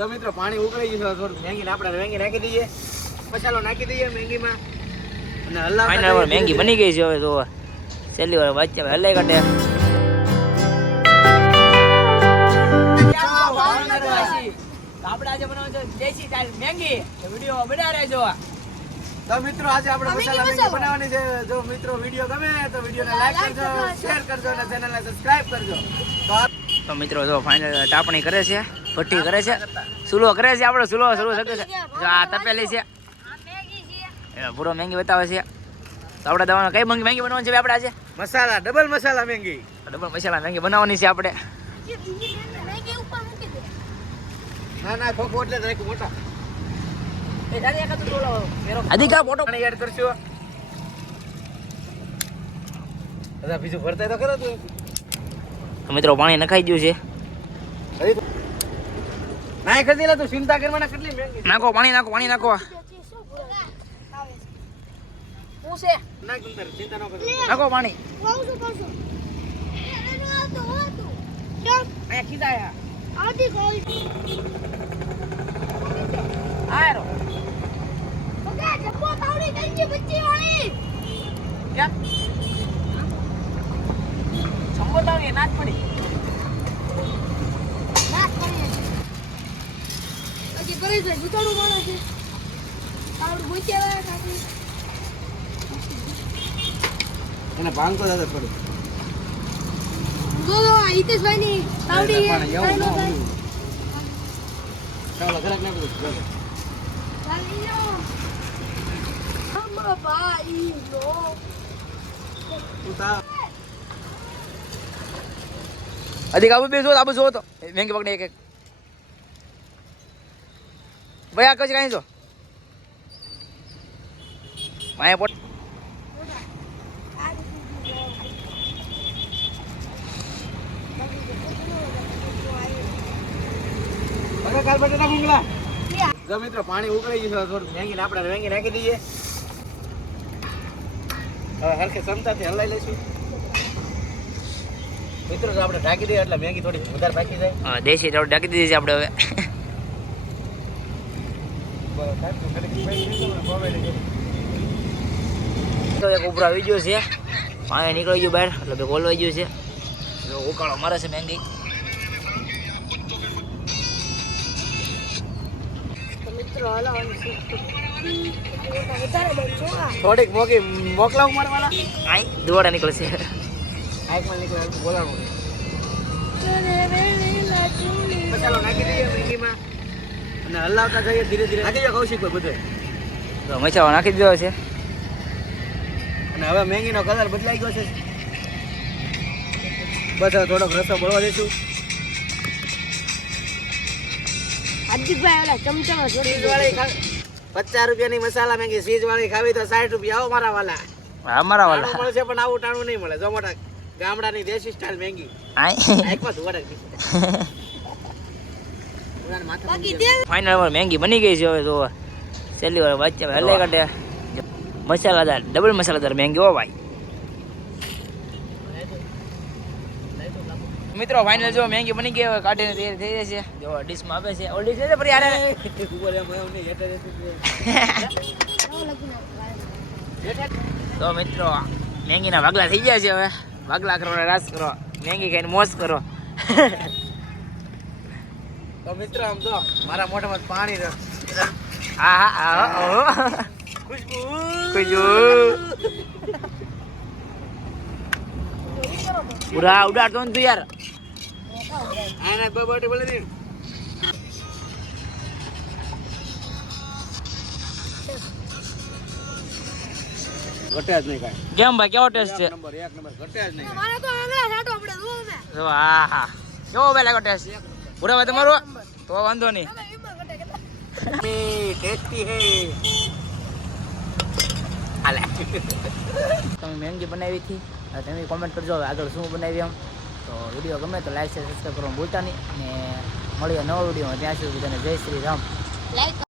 જો મિત્રો પાણી ઉકળી ગયું છે થોડું મેંગી આપણે મેંગી નાખી દઈએ. મસાલો નાખી દઈએ મેંગીમાં. અને જઈએ. મેંગી બની ગઈ છે હવે તો છેલ્લી વાર વાત હલાઈ કાઢે આપણે આજે બનાવવાનું છે દેશી મેંગી. વીડિયો બના રહેજો. તો મિત્રો આજે આપણે મસાલા મેંગી બનાવવાની છે. જો મિત્રો વીડિયો ગમે તો વિડીયોને લાઈક કરજો શેર કરજો અને ચેનલને સબસ્ક્રાઇબ કરજો. તો તો મિત્રો જો ફાઇનલ તાપણી કરે છે. ભઠ્ઠી કરે છે. સુલો કરે છે આપણો સુલો સુલો શકે છે. આ તપેલી છે. પૂરો મેંગી બતાવે છે. તો આપણે દવાનો કઈ મેંગી મેંગી બનાવવાની છે આપણે આજે? મસાલા ડબલ મસાલા મેંગી. ડબલ મસાલા મેંગી બનાવવાની છે આપણે. ના ના ખોખો એટલે જ રાખ્યું મોટા. અધિકા ફોટો પાણી એડ કરશો બધા બીજું ભરતા તો કરો તું મિત્રો પાણી નખાઈ ગયું છે. નાય કરી દેલા તું ચિંતા કરવાના કેટલી મહેંગી. નાખો પાણી નાખો પાણી નાખો. નાખ તું તારે ચિંતા ન કેમ સંબોધાવી નાચ એને ભાંગતો તો થોડું પડે. તાવડી પણ એવું ન ભાઈ હોય. ચાલો ઘરાક નાખી દઉં ચાલો. ભાઈ તું તા. અધિક આબુ બેસો આબુ જો તો. મેંગી પકડી એક એક. ભાઈ આ કચ કાંઈ જો. અહીંયા પોટ. મિત્રો પાણી ઉકળી ગયું છે થોડું મેંગી આપણે વેંગી નાખી દઈએ. હવે હરખે ક્ષમતાથી હલાઈ લઈશું. મિત્રો આપણે ઢાંકી દઈએ એટલે મેંગી થોડી વધારે પાકી જાય. હા, દેશી ચાવડ ઢાંકી દીધી છે આપણે હવે. એક ઉપર આવી ગયો છે પાણી નીકળી ગયું બહાર એટલે બે ખોલવાઈ ગયું છે જો ઉકાળો મારે છે મેંગી મિત્રો હલાવવાનું છે વધારે બનશો આ થોડીક મોકી મોકલાવું મારા વાળા આઈ દુવાડા નીકળશે આંખમાં નીકળે બોલાવું મસાલો નાખી દઈએ મેંગીમાં અને હલાવતા જઈએ ધીરે ધીરે. નાખી દો કૌશિકભાઈ બધે. તો મસાલો નાખી દીધો છે. અને હવે મેંગીનો કલર બદલાઈ ગયો છે. બસ હવે થોડોક રસો બળવા દઈશું હાર્દિકભાઈ ઓલા ચમચામાં જોડી વાળી ખાવી. પચાસ રૂપિયાની મસાલા મેંગી સીજ વાળી ખાવી તો સાઠ રૂપિયા. આવો મારા વાલા. અમારા વાળા વાળા મળશે પણ આવું ટાણું નહીં મળે. જો મોટા ગામડાની દેશી સ્ટાઇલ મેંગી. આઈ બાકી તેલ ફાઇનલ વાર મેંગી બની ગઈ છે હવે તો. છેલ્લી વાર વચ્ચે હલે કાઢે મસાલાદાર ડબલ મસાલાદાર મેંગી હો ભાઈ. મિત્રો ફાઇનલ જો મેંગી બની ગઈ હવે કાઢીને તૈયાર થઈ જાય છે જો ડીશમાં આપે છે. ઓલી ડીશ છે પર યાર. તો મિત્રો મેંગીના ભાગલા થઈ ગયા છે હવે. ભાગલા કરો ને રાસ કરો. મેંગી ખાઈને મોજ કરો. તો મિત્ર આમ તો મારા મોઢામાં પાણી ઓહો. ખુશ્બુ. કોઈ જો પૂરા ઉડાડતો ને તું યાર. આને બે બોટી બોલી દી ઘટે જ નહીં કાઈ. કેમ ભાઈ કેવો ટેસ્ટ છે? નંબર 1 નંબર ઘટે જ નહીં મારે તો આંગળા છાંટો આપણે રૂમ મે જો હા. હા કેવો લાગો ટેસ્ટ? પૂરા તમારો? તો વાંધો નહીં. ટેસ્ટી હે. હાલે. તમે મેંગી બનાવી હતી. તમે કોમેન્ટ કરજો હવે આગળ શું બનાવી એમ. તો વીડિયો ગમે તો લાઈક શેર સબસ્ક્રાઈબ કરવાનું ભૂલતા નહીં. અને મળીએ નવો વીડિયો ત્યાં સુધી બધાને જય શ્રી રામ. લાઈક